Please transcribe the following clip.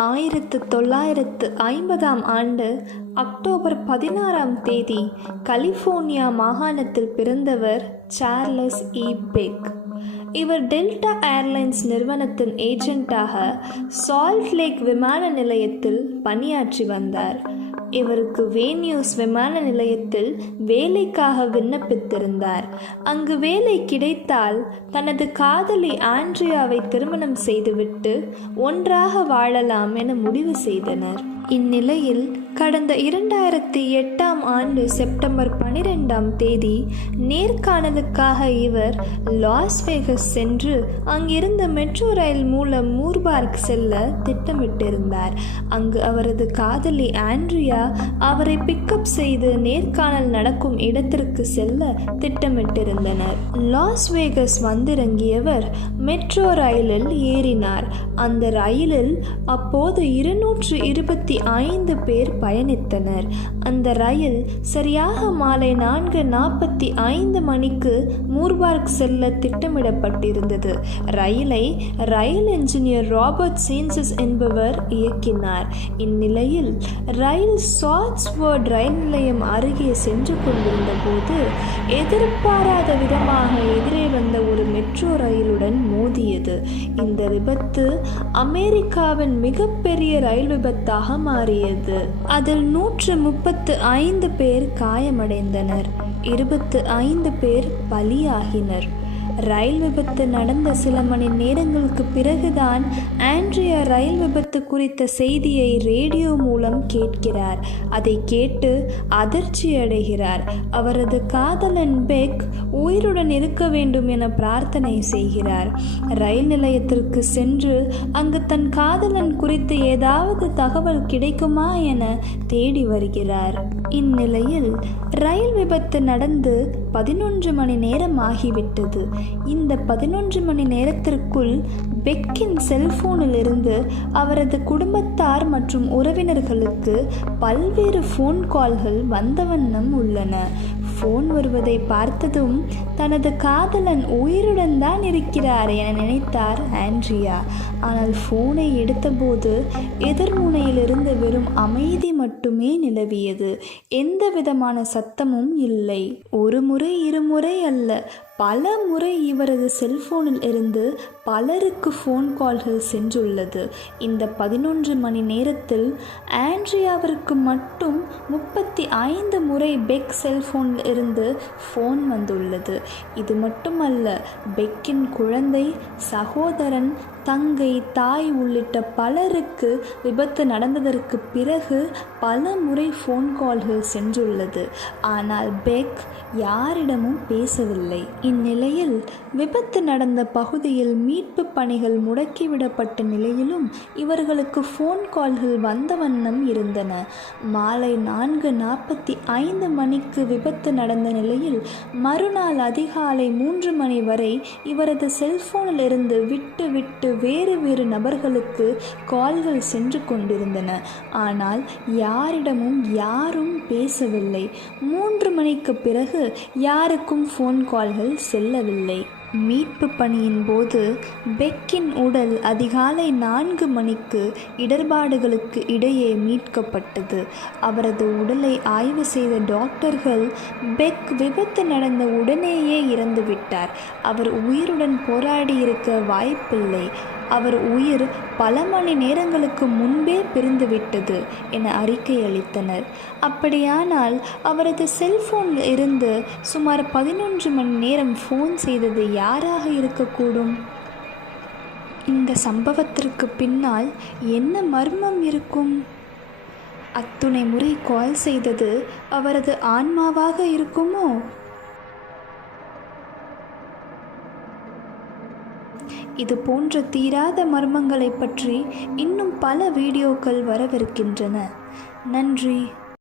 ஆயிரத்து தொள்ளாயிரத்து ஐம்பதாம் ஆண்டு அக்டோபர் பதினாறாம் தேதி கலிஃபோர்னியா மாகாணத்தில் பிறந்தவர் சார்லஸ் இ. பெக். இவர் டெல்டா ஏர்லைன்ஸ் நிறுவனத்தின் ஏஜென்ட்டாக சால்ட் லேக் விமான நிலையத்தில் பணியாற்றி வந்தார். இவருக்கு வேன்யூஸ் விமான நிலையத்தில் வேலைக்காக விண்ணப்பித்திருந்தார். அங்கு வேலை கிடைத்தால் தனது காதலி ஆண்ட்ரியாவை திருமணம் செய்துவிட்டு ஒன்றாக வாழலாம் என முடிவு செய்தனர். இந்நிலையில் கடந்த இரண்டாயிரத்தி எட்டாம் ஆண்டு செப்டம்பர் பனிரெண்டாம் தேதி நேர்காணலுக்காக இவர் லாஸ் வேகஸ் சென்று அங்கிருந்த மெட்ரோ ரயில் மூலம் மூர்பார்க் செல்ல திட்டமிட்டிருந்தார். அங்கு அவரது காதலி ஆண்ட்ரியா அவரை பிக்கப் செய்து நேர்காணல் நடக்கும் இடத்திற்கு செல்ல திட்டமிட்டிருந்தனர். லாஸ் வேகஸ் வந்திறங்கியவர் மெட்ரோ ரயிலில் ஏறினார். அந்த ரயிலில் அப்போது இருநூற்று இருபத்தி ஐந்து பேர் பயணித்தனர். அந்த ரயில் சரியாக மாலை நான்கு நாற்பத்தி ஐந்து மணிக்கு மூர்பார்க் செல்ல திட்டமிடப்பட்டிருந்தது. ரயிலை ரயில் என்ஜினியர் ராபர்ட் சீன்சஸ் என்பவர் இயக்கினார். இந்நிலையில் ரயில் சாட்ஸ்வர்ட் ரயில் நிலையம் அருகே சென்று கொண்டிருந்த போது எதிர்பாராத விதமாக எதிரே வந்த ஒரு மெட்ரோ ரயிலுடன் மோதியது. இந்த விபத்து அமெரிக்காவின் மிகப்பெரிய ரயில் விபத்தாக மாறியது. அதில் நூற்று முப்பத்து ஐந்து பேர் காயமடைந்தனர். இருபத்து ஐந்து பேர் பலியாகினர். ரயில் விபத்து நடந்த சில மணி நேரங்களுக்கு பிறகுதான் ஆண்ட்ரியா ரயில் விபத்து குறித்த செய்தியை ரேடியோ மூலம் கேட்கிறார். அதை கேட்டு அதிர்ச்சி அடைகிறார். அவரது காதலன் பெக் உயிருடன் இருக்க வேண்டும் என பிரார்த்தனை செய்கிறார். ரயில் நிலையத்திற்கு சென்று அங்கு தன் காதலன் குறித்து ஏதாவது தகவல் கிடைக்குமா என தேடி வருகிறார். இந்நிலையில் ரயில் விபத்து நடந்து பதினொன்று மணி நேரம் ஆகிவிட்டது. இந்த பதினொன்று மணி நேரத்திற்குள் பெக்கின் செல்போனில் இருந்து அவரது குடும்பத்தார் மற்றும் உறவினர்களுக்கு பல்வேறு ஃபோன் கால்கள் வந்த வண்ணம் உள்ளன. ஃபோன் வருவதை பார்த்ததும் தனது காதலன் உயிருடன் தான் இருக்கிறார் என நினைத்தார் ஆண்ட்ரியா. ஆனால் ஃபோனை எடுத்தபோது எதிர்முனையிலிருந்து வெறும் அமைதி மட்டுமே நிலவியது. எந்த விதமான சத்தமும் இல்லை. ஒரு முறை இருமுறை அல்ல. பல முறை இவரது செல்போனில் இருந்து பலருக்கு ஃபோன் கால்கள் சென்றுள்ளது. இந்த பதினொன்று மணி நேரத்தில் ஆண்ட்ரியாவிற்கு மட்டும் முப்பத்தி ஐந்து முறை பெக் செல்போனில் இருந்து ஃபோன் வந்துள்ளது. இது மட்டுமல்ல பெக்கின் குழந்தை சகோதரன் தங்கை தாய் உள்ளிட்ட பலருக்கு விபத்து நடந்ததற்கு பிறகு பல முறை ஃபோன் கால்கள் சென்றுள்ளது. ஆனால் பெக் யாரிடமும் பேசவில்லை. இந்நிலையில் விபத்து நடந்த பகுதியில் மீட்பு பணிகள் முடக்கிவிடப்பட்ட நிலையிலும் இவர்களுக்கு ஃபோன் கால்கள் வந்த வண்ணம் இருந்தன. மாலை நான்கு நாற்பத்தி ஐந்து மணிக்கு விபத்து நடந்த நிலையில் மறுநாள் அதிகாலை மூன்று மணி வரை இவரது செல்போனில் இருந்து விட்டு விட்டு வேறு வேறு நபர்களுக்கு கால்கள் சென்று கொண்டிருந்தன. ஆனால் யாரிடமும் யாரும் பேசவில்லை. மூன்று மணிக்கு பிறகு யாருக்கும் ஃபோன் கால்கள் செல்லவில்லை. மீட்பு பணியின் போது பெக்கின் உடல் அதிகாலை நான்கு மணிக்கு இடர்பாடுகளுக்கு இடையே மீட்கப்பட்டது. அவரது உடலை ஆய்வு செய்த டாக்டர்கள் பெக் விபத்து நடந்த உடனேயே இறந்துவிட்டார். அவர் உயிருடன் போராடியிருக்க வாய்ப்பில்லை. அவர் உயிர் பல மணி நேரங்களுக்கு முன்பே பிரிந்துவிட்டது என அறிக்கை அளித்தனர். அப்படியானால் அவரது செல்போனில் இருந்து சுமார் பதினொன்று மணி நேரம் ஃபோன் செய்தது யாராக இருக்கக்கூடும்? இந்த சம்பவத்திற்கு பின்னால் என்ன மர்மம் இருக்கும்? அத்துணை முறை கால் செய்தது அவரது ஆன்மாவாக இருக்குமோ? இது போன்ற தீராத மர்மங்களை பற்றி இன்னும் பல வீடியோக்கள் வரவிருக்கின்றன. நன்றி.